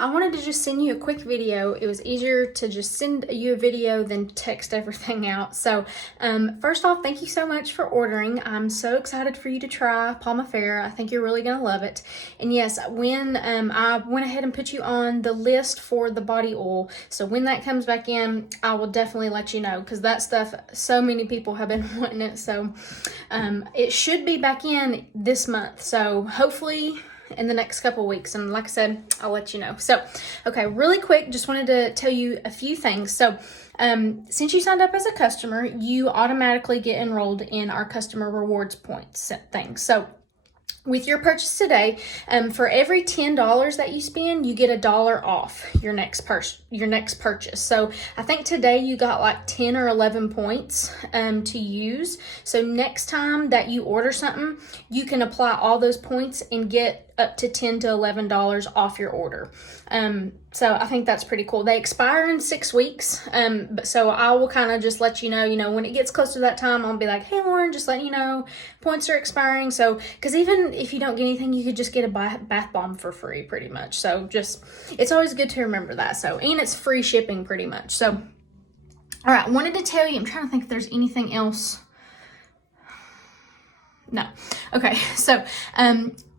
I wanted to just send you a quick video. It was easier to just send you a video than text everything out. So first off, thank you so much for ordering. I'm so excited for you to try Palmafera. I think you're really going to love it. And yes, when I went ahead and put you on the list for the body oil, so when that comes back in, I will definitely let you know, because that stuff, so many people have been wanting it. So it should be back in this month. So hopefully in the next couple weeks, and like I said, I'll let you know. So okay, really quick, just wanted to tell you a few things. So since you signed up as a customer, you automatically get enrolled in our customer rewards points thing. So with your purchase today, for every $10 that you spend, you get $1 off your next purchase. So I think today you got like 10 or 11 points to use. So next time that you order something, you can apply all those points and get up to $10 to $11 off your order. So I think that's pretty cool. They expire in 6 weeks. So I will kind of just let you know, when it gets close to that time, I'll be like, hey, Lauren, just letting you know, points are expiring. So, because even if you don't get anything, you could just get a bath bomb for free pretty much. So it's always good to remember that. So, and it's free shipping pretty much. So, all right, wanted to tell you, I'm trying to think if there's anything else. No. Okay. So,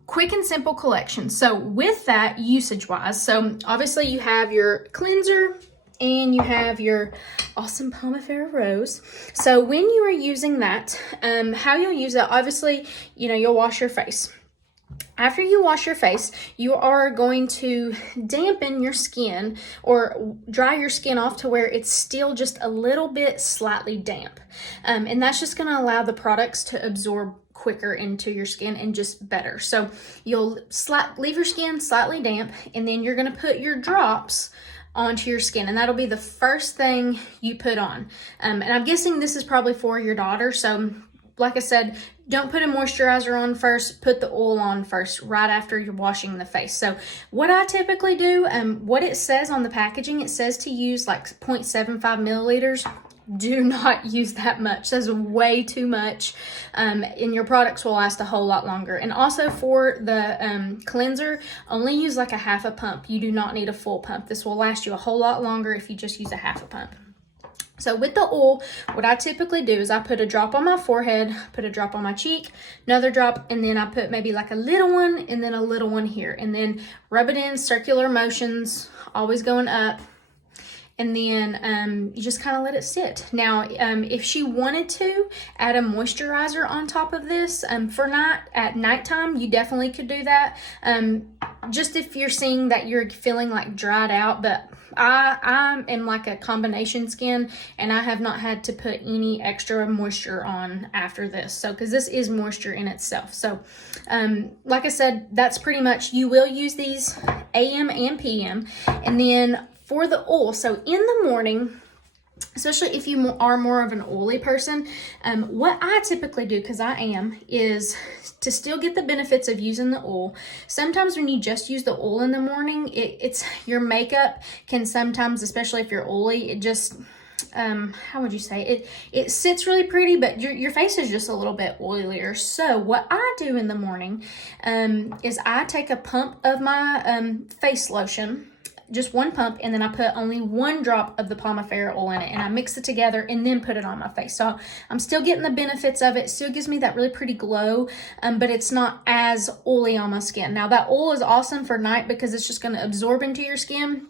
quick and simple collection. So with that, usage-wise, so obviously you have your cleanser and you have your awesome Palmafera Rose. So when you are using that, how you'll use it, obviously, you'll wash your face. After you wash your face, you are going to dampen your skin or dry your skin off to where it's still just a little bit slightly damp. And that's just going to allow the products to absorb quicker into your skin and just better. So you'll leave your skin slightly damp, and then you're going to put your drops onto your skin, and that'll be the first thing you put on. And I'm guessing this is probably for your daughter. So like I said, don't put a moisturizer on first, put the oil on first, right after you're washing the face. So what I typically do, what it says on the packaging, it says to use like 0.75 milliliters. Do not use that much. That's way too much, and your products will last a whole lot longer. And also for the cleanser, only use like a half a pump. You do not need a full pump. This will last you a whole lot longer if you just use a half a pump. So with the oil, what I typically do is I put a drop on my forehead, put a drop on my cheek, another drop, and then I put maybe like a little one and then a little one here, and then rub it in circular motions, always going up. And then you just kind of let it sit. Now, if she wanted to add a moisturizer on top of this at nighttime, you definitely could do that. Just if you're seeing that you're feeling like dried out, but I am like a combination skin, and I have not had to put any extra moisture on after this. So, because this is moisture in itself. So, like I said, that's pretty much, you will use these AM and PM. And then for the oil, so in the morning, especially if you are more of an oily person, what I typically do, because I am, is to still get the benefits of using the oil. Sometimes when you just use the oil in the morning, it's your makeup can sometimes, especially if you're oily, it just, how would you say, it sits really pretty, but your face is just a little bit oilier. So what I do in the morning is I take a pump of my face lotion, just one pump, and then I put only one drop of the Palmafera oil in it, and I mix it together and then put it on my face. So I'm still getting the benefits of it. Still gives me that really pretty glow, but it's not as oily on my skin. Now that oil is awesome for night because it's just going to absorb into your skin.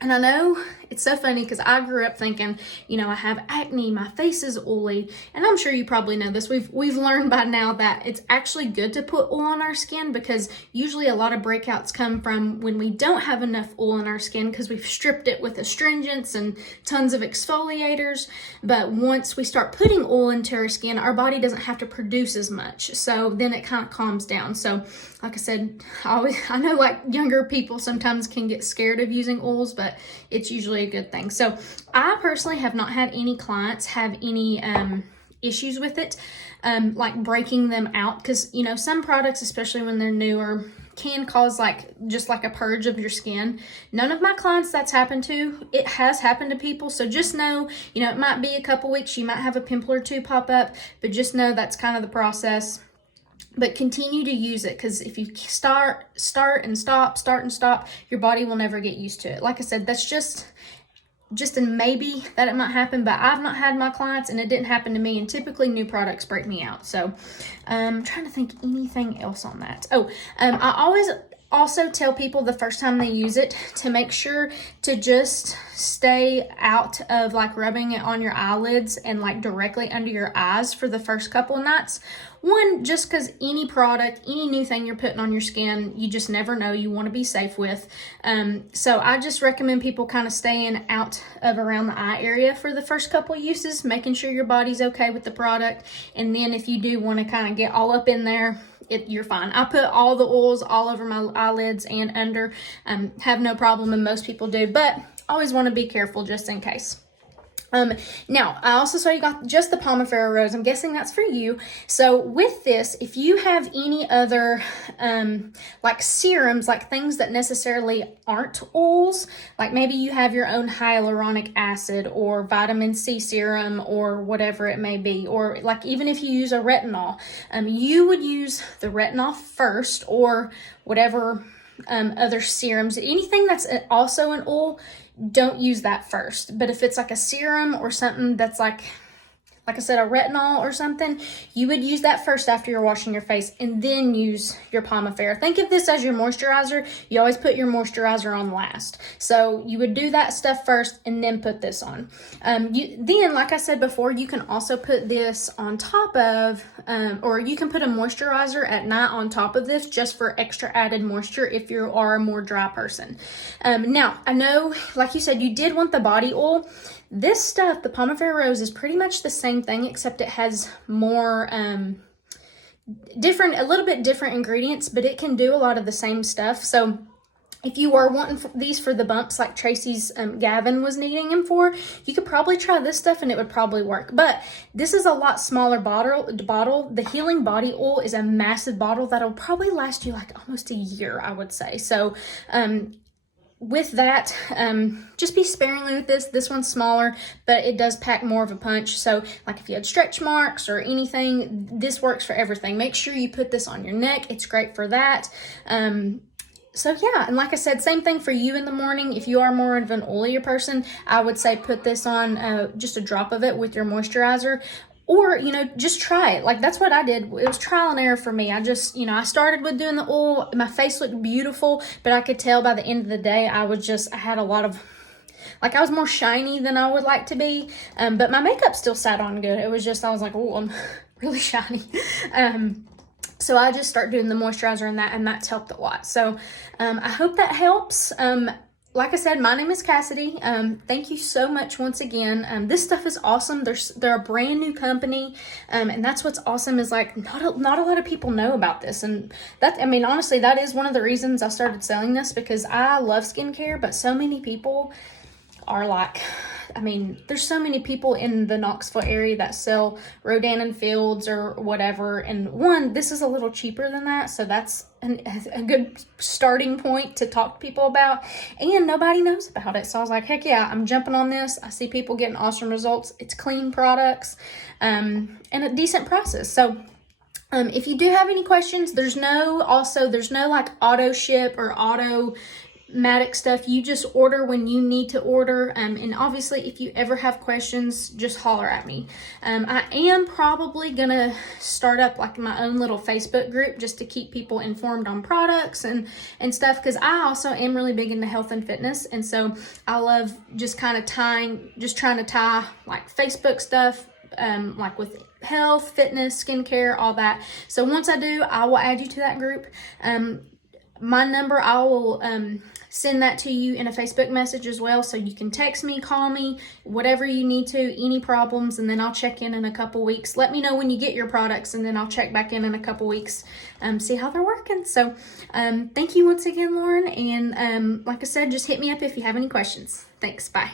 And I know it's so funny because I grew up thinking, I have acne, my face is oily, and I'm sure you probably know this. We've learned by now that it's actually good to put oil on our skin, because usually a lot of breakouts come from when we don't have enough oil in our skin because we've stripped it with astringents and tons of exfoliators. But once we start putting oil into our skin, our body doesn't have to produce as much. So then it kind of calms down. So like I said, I know like younger people sometimes can get scared of using oils, but it's usually a good thing. So I personally have not had any clients have any issues with it, like breaking them out, because some products, especially when they're newer, can cause just like a purge of your skin. None of my clients that's happened to. It has happened to people, so just know, it might be a couple weeks, you might have a pimple or two pop up, but just know that's kind of the process. but continue to use it, because if you start and stop, your body will never get used to it. Like I said, that's just a maybe that it might happen, but I've not had my clients and it didn't happen to me, and typically new products break me out. So I'm trying to think anything else on that. I always also tell people the first time they use it to make sure to just stay out of like rubbing it on your eyelids and like directly under your eyes for the first couple of nights. One, just because any product, any new thing you're putting on your skin, you just never know. You want to be safe with. So I just recommend people kind of staying out of around the eye area for the first couple of uses, making sure your body's okay with the product. And then if you do want to kind of get all up in there, you're fine. I put all the oils all over my eyelids and under. Have no problem, and most people do, but always want to be careful just in case. Now, I also saw you got just the Pomifera Rose. I'm guessing that's for you. So with this, if you have any other like serums, like things that necessarily aren't oils, like maybe you have your own hyaluronic acid or vitamin C serum or whatever it may be, or like even if you use a retinol, you would use the retinol first, or whatever other serums. Anything that's also an oil, don't use that first. But if it's like a serum or something that's like I said, a retinol or something, you would use that first after you're washing your face, and then use your Pomifera. Think of this as your moisturizer. You always put your moisturizer on last. So you would do that stuff first and then put this on. Then, like I said before, you can also put this on top of, or you can put a moisturizer at night on top of this just for extra added moisture if you are a more dry person. Now, I know, like you said, you did want the body oil. This stuff, the Pomifera Rose, is pretty much the same thing, except it has more a little bit different ingredients, but it can do a lot of the same stuff. So if you were wanting these for the bumps like Tracy's Gavin was needing them for, you could probably try this stuff and it would probably work. But this is a lot smaller bottle. The Healing Body Oil is a massive bottle that'll probably last you like almost a year, I would say. So with that, just be sparingly with this. This one's smaller, but it does pack more of a punch. So like if you had stretch marks or anything, this works for everything. Make sure you put this on your neck. It's great for that. So yeah, and like I said, same thing for you in the morning. If you are more of an oilier person, I would say put this on just a drop of it with your moisturizer. Or, just try it. Like, that's what I did. It was trial and error for me. I just, I started with doing the oil. My face looked beautiful, but I could tell by the end of the day, I had a lot of, like, I was more shiny than I would like to be. But my makeup still sat on good. It was just, I was like, oh, I'm really shiny. So I just started doing the moisturizer and that's helped a lot. So I hope that helps. Like I said, my name is Cassidy. Thank you so much once again. This stuff is awesome. They're a brand new company, and that's what's awesome is like not a lot of people know about this. And honestly, that is one of the reasons I started selling this, because I love skincare, but so many people are like, there's so many people in the Knoxville area that sell Rodan and Fields or whatever. And one, this is a little cheaper than that. So that's a good starting point to talk to people about. And nobody knows about it. So I was like, heck yeah, I'm jumping on this. I see people getting awesome results. It's clean products and at decent prices. So if you do have any questions, there's no like auto ship or automatic stuff. You just order when you need to order, and obviously if you ever have questions, just holler at me. I am probably gonna start up like my own little Facebook group just to keep people informed on products and stuff, because I also am really big into health and fitness, and so I love just trying to tie like Facebook stuff like with health, fitness, skincare, all that. So once I do, I will add you to that group. My number, I will send that to you in a Facebook message as well, so you can text me, call me, whatever you need to, any problems, and then I'll check in a couple weeks. Let me know when you get your products, and then I'll check back in a couple weeks, see how they're working. So thank you once again, Lauren, and like I said, just hit me up if you have any questions. Thanks, bye.